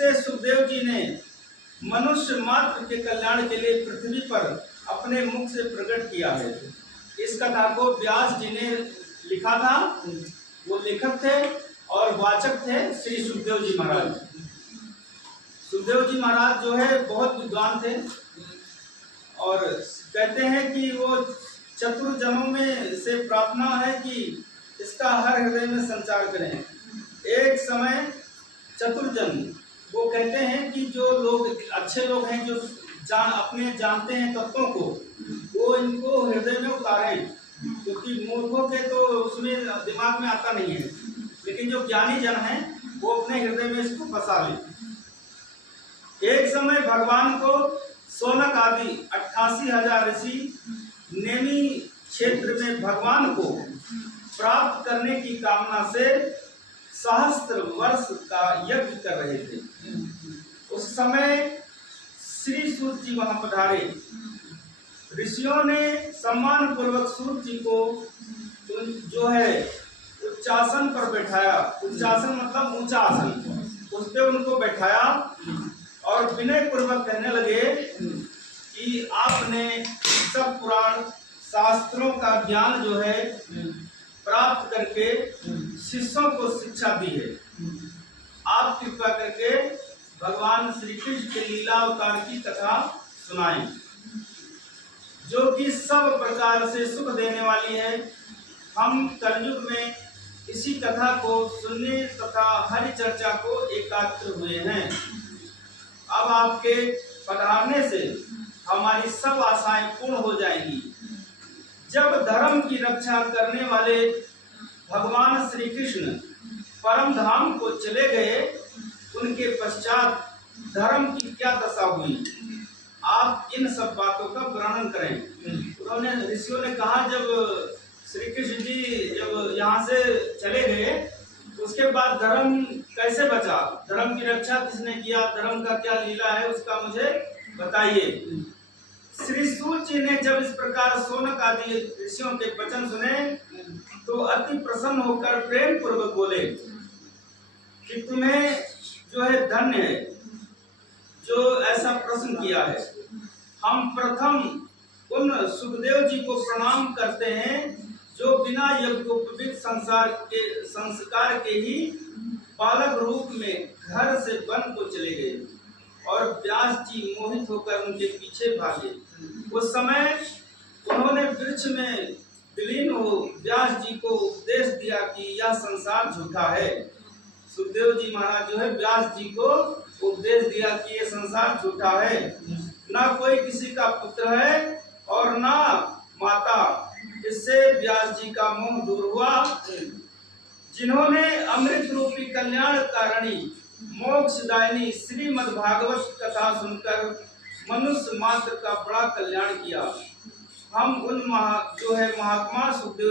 जिसे सुखदेव जी ने मनुष्य मात्र के कल्याण के लिए पृथ्वी पर अपने मुख से प्रकट किया है। इस कथा को व्यास जी ने लिखा था। वो लेखक थे और वाचक थे श्री सुखदेव जी महाराज। सुखदेव जी महाराज जो है बहुत विद्वान थे और कहते हैं कि वो चतुर जनों में से प्रार्थना है कि इसका हर हृदय में संचार करें। एक समय चतुर जन वो कहते हैं कि जो लोग अच्छे लोग हैं, जो अपने जानते हैं तत्वों को, वो इनको हृदय में उतारें, क्योंकि मूर्खों के तो उसमें दिमाग में आता नहीं है, लेकिन जो ज्ञानी जन हैं वो अपने हृदय में इसको बसा लें। एक समय भगवान को सोनक आदि 88,000 ऋषि नेमी क्षेत्र में भगवान को प्राप्त करने की कामना से सहस्त्र वर्ष का यज्ञ कर रहे थे। उस समय श्री सूत जी वहां पधारे। ऋषियों ने सम्मान पूर्वक सूत जी को जो है उच्चासन पर बैठाया। उच्चासन मतलब ऊंचा आसन, उस पे उनको बैठाया और विनय पूर्वक कहने लगे कि आपने सब पुराण शास्त्रों का ज्ञान जो है प्राप्त करके शिष्यों को शिक्षा दी है। आप कृपा करके भगवान श्री कृष्ण के लीला अवतार की कथा सुनाएं, जो कि सब प्रकार से सुख देने वाली है। हम कलयुग में इसी कथा को सुनने तथा हरि चर्चा को एकाग्र हुए हैं। अब आपके पधारने से हमारी सब आशाएं पूर्ण हो जाएंगी। जब धर्म की रक्षा करने वाले भगवान श्री कृष्ण परम धाम को चले गए, उनके पश्चात धर्म की क्या दशा हुई, आप इन सब बातों का वर्णन करें। उन्होंने ऋषियों ने कहा, जब श्री कृष्ण जी जब यहाँ से चले गए, उसके बाद धर्म कैसे बचा, धर्म की रक्षा किसने किया, धर्म का क्या लीला है, उसका मुझे बताइए। श्री सूत जी ने जब इस प्रकार सोनक आदि ऋषियों के वचन सुने तो अति प्रसन्न होकर प्रेम पूर्वक बोले कि तुम्हें जो है धन्य है जो ऐसा प्रश्न किया है। हम प्रथम उन सुखदेव जी को प्रणाम करते हैं जो बिना यज्ञोपवीत संस्कार के ही बालक रूप में घर से वन को चले गए और व्यास जी मोहित होकर उनके पीछे भागे। उस समय उन्होंने वृक्ष में विलीन हो व्यास जी को उपदेश दिया कि यह संसार झूठा है। सुखदेव जी महाराज जो है व्यास जी को उपदेश दिया कि यह संसार झूठा है, ना कोई किसी का पुत्र है और ना माता। इससे व्यास जी का मोह दूर हुआ। जिन्होंने अमृत रूपी कल्याण कारिणी मोक्षदायिनी श्रीमद् भागवत कथा सुनकर मनुष्य मात्र का बड़ा कल्याण किया। हम उन जो है महात्मा सुखदेव